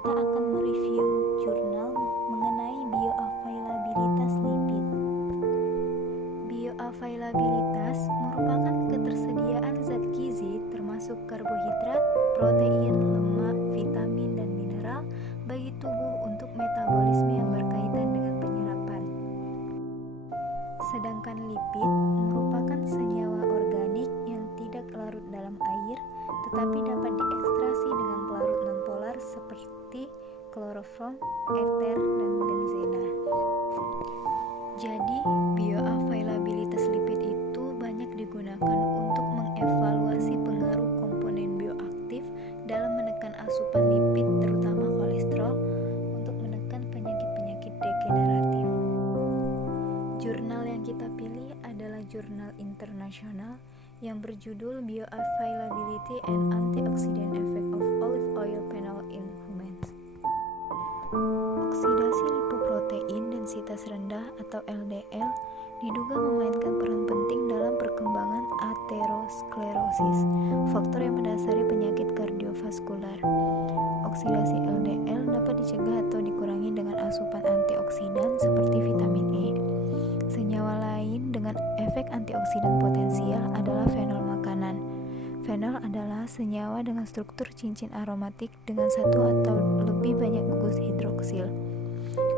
kita akan mereview jurnal mengenai bioavailabilitas lipid. Bioavailabilitas merupakan ketersediaan zat gizi termasuk karbohidrat, protein, lemak, vitamin, dan mineral bagi tubuh untuk metabolisme yang berkaitan dengan penyerapan. Sedangkan lipid merupakan senyawa organik yang tidak larut dalam air tetapi dapat diekstraksi dengan pelarut nonpolar seperti kloroform, eter, dan benzena. Jadi, bioavailabilitas lipid itu banyak digunakan untuk mengevaluasi pengaruh komponen bioaktif dalam menekan asupan lipid terutama kolesterol untuk menekan penyakit-penyakit degeneratif. Jurnal yang kita pilih adalah jurnal internasional yang berjudul Bioavailability and Antioxidant Effect of Olive Oil Phenol in Humans. Oksidasi lipoprotein densitas rendah atau LDL diduga memainkan peran penting dalam perkembangan aterosklerosis, faktor yang mendasari penyakit kardiovaskular. Oksidasi LDL dapat dicegah atau dikurangi dengan asupan antioksidan seperti vitamin E. Senyawa lain dengan efek antioksidan potensial adalah fenol makanan. Fenol adalah senyawa dengan struktur cincin aromatik dengan satu atau lebih banyak gugus hidroksil.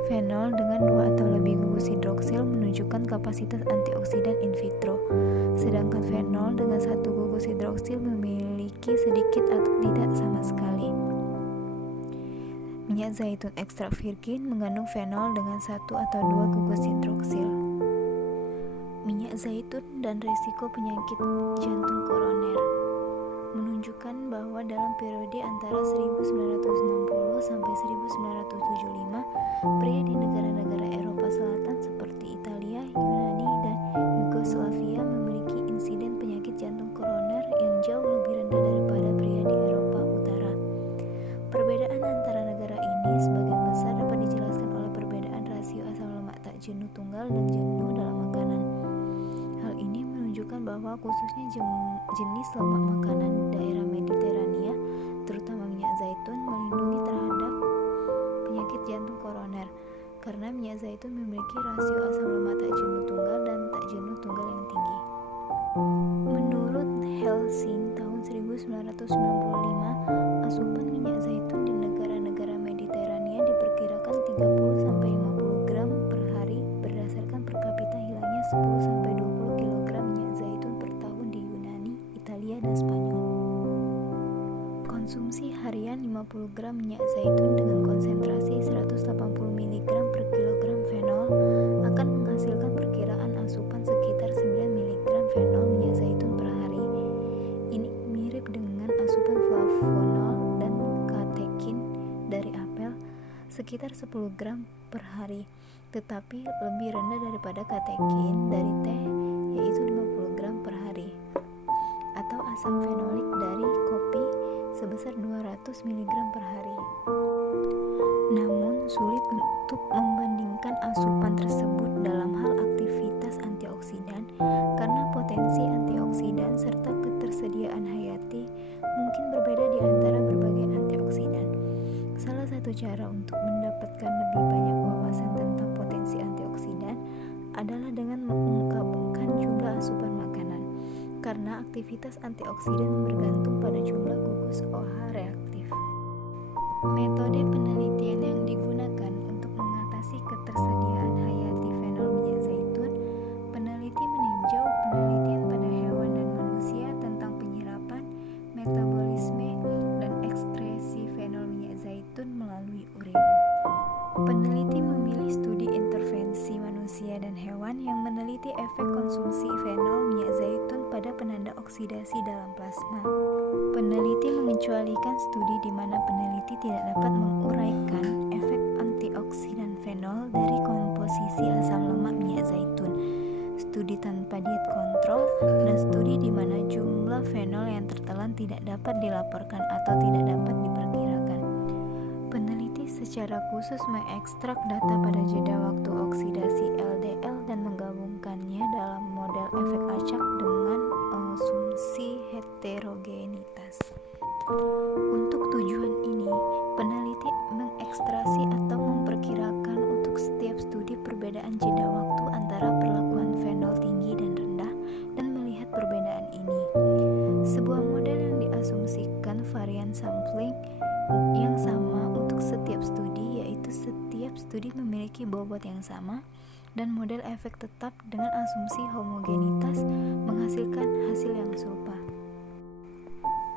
Fenol dengan 2 atau lebih gugus hidroksil menunjukkan kapasitas antioksidan in vitro, sedangkan fenol dengan 1 gugus hidroksil memiliki sedikit atau tidak sama sekali. Minyak zaitun ekstrak virgin mengandung fenol dengan 1 atau 2 gugus hidroksil. Minyak zaitun dan resiko penyakit jantung koroner menunjukkan bahwa dalam periode antara 1960 sampai 1975, pria di negara-negara Eropa Selatan seperti Italia, Yunani, dan Yugoslavia memiliki insiden penyakit jantung koroner yang jauh lebih rendah daripada pria di Eropa Utara. Perbedaan antara negara ini sebagian besar dapat dijelaskan oleh perbedaan rasio asam lemak tak jenuh tunggal dan jenuh dalam makanan. Hal ini menunjukkan bahwa khususnya jenis lemak makanan di daerah Mediterania, terutama minyak zaitun, melindungi terhadap penyakit jantung koroner karena minyak zaitun memiliki rasio asam lemak tak jenuh tunggal dan tak jenuh tunggal yang tinggi. Menurut Helsing tahun 1995, asupan minyak zaitun di negara-negara Mediterania diperkirakan 30-50 gram per hari berdasarkan per kapita hilangnya 10-20 kg minyak zaitun per tahun di Yunani, Italia, dan Spanyol. Konsumsi harian 50 gram minyak zaitun dengan konsentrasi 180 mg per kilogram fenol akan menghasilkan perkiraan asupan sekitar 9 mg fenol minyak zaitun per hari. Ini mirip dengan asupan flavonol dan katekin dari apel sekitar 10 gram per hari, tetapi lebih rendah daripada katekin dari teh yaitu 50 gram per hari, atau asam fenolik dari kopi sebesar 200 mg per hari. Namun, sulit untuk membandingkan asupan tersebut dalam hal aktivitas antioksidan karena potensi antioksidan serta ketersediaan hayati mungkin berbeda di antara berbagai antioksidan. Salah satu cara untuk mendapatkan lebih banyak wawasan tentang potensi antioksidan adalah dengan mengungkapkan jumlah asupan makanan, karena aktivitas antioksidan bergantung pada jumlah gugus OH reaktif. Metode penelitian yang digunakan untuk mengatasi ketersediaan hayati fenol minyak zaitun, peneliti meninjau penelitian pada hewan dan manusia tentang penyerapan, metabolisme, dan ekskresi fenol minyak zaitun melalui urin. Peneliti memilih studi intervensi manusia dan hewan yang meneliti efek konsumsi fenol minyak zaitun pada penanda oksidasi dalam plasma. Peneliti mengecualikan studi di mana peneliti tidak dapat menguraikan efek antioksidan fenol dari komposisi asam lemak minyak zaitun, studi tanpa diet kontrol, dan studi di mana jumlah fenol yang tertelan tidak dapat dilaporkan atau tidak dapat diperkirakan. Peneliti secara khusus mengekstrak data pada jeda waktu oksidasi LDL dan menggabungkannya dalam model efek acak dengan asumsi heterogenitas. Untuk tujuan ini, peneliti obat yang sama, dan model efek tetap dengan asumsi homogenitas menghasilkan hasil yang serupa.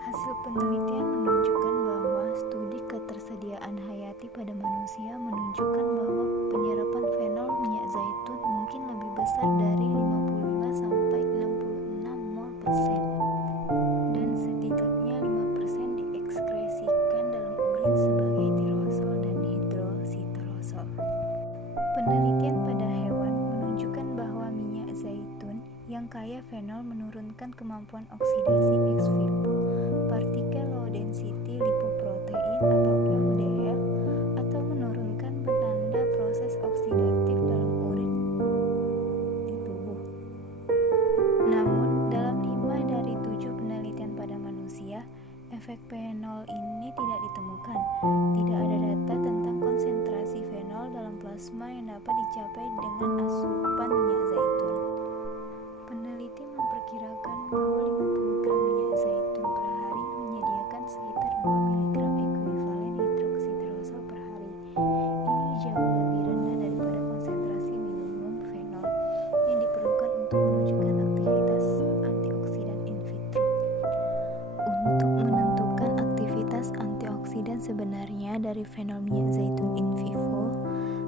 Hasil penelitian menunjukkan bahwa studi ketersediaan hayati pada manusia menunjukkan bahwa penyerapan fenol minyak zaitun mungkin lebih besar dari 55 sampai 66 mol persen, dan setidaknya 5% diekskresikan dalam urin sebagai tirosol dan hidroksitirosol. Penelitian pada hewan menunjukkan bahwa minyak zaitun yang kaya fenol menurunkan kemampuan oksidasi ex vivo partikel low density lipoprotein atau LDL, atau menurunkan penanda proses oksidatif dalam urin di tubuh. Namun, dalam 5 dari 7 penelitian pada manusia, efek fenol ini tidak ditemukan. Tidak ada data tentang konsentrasi fenol dalam plasma yang dapat dicapai dengan asupan minyak zaitun. Peneliti memperkirakan bahwa 50 gram minyak zaitun per hari menyediakan sekitar 2 mg ekuivalen hidroksitirosol per hari. Ini jauh lebih rendah daripada konsentrasi minimum fenol yang diperlukan untuk menunjukkan aktivitas antioksidan in vitro. Untuk menentukan aktivitas antioksidan sebenarnya dari fenol minyak zaitun in vivo,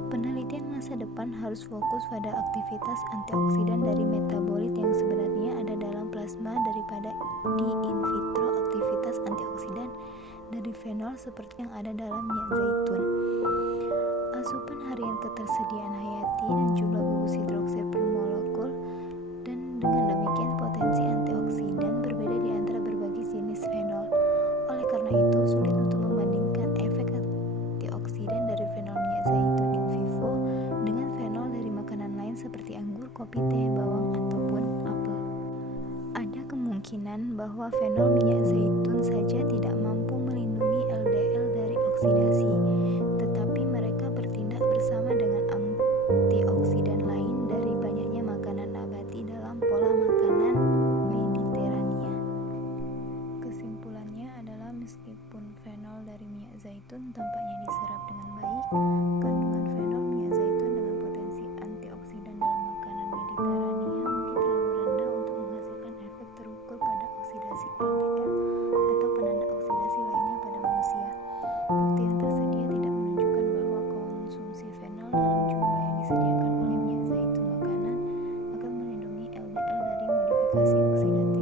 penelitian masa depan harus fokus pada aktivitas antioksidan dari metabolit yang sebenarnya ada dalam plasma daripada di in vitro aktivitas antioksidan dari fenol seperti yang ada dalam minyak zaitun. Asupan harian ketersediaan hayati dan jumlah gugus hidroksid per molekul, dan dengan demikian potensi antioksidan berbeda di antara berbagai jenis fenol. Oleh karena itu, sulit untuk membandingkan efek antioksidan dari fenol minyak zaitun in vivo dengan fenol dari makanan lain seperti anggur, kopi, teh, bawang, ataupun apel. Ada kemungkinan bahwa fenol minyak zaitun saja tidak mampu melindungi LDL dari oksidasi, tetapi mereka bertindak bersama dengan antioksidan lain dari banyaknya makanan nabati dalam pola makanan Mediterania. Kesimpulannya adalah meskipun fenol dari minyak zaitun tampaknya diserap dengan baik, kandungan fenol minyak zaitun dengan potensi antioksidan dalam makanan Mediterania mungkin terlalu rendah untuk menghasilkan efek terukur pada oksidasi LDL atau penanda oksidasi lainnya pada manusia. Bukti yang tersedia tidak menunjukkan bahwa konsumsi fenol dalam jumlah yang disediakan oleh minyak zaitun makanan akan melindungi LDL dari modifikasi oksidatif.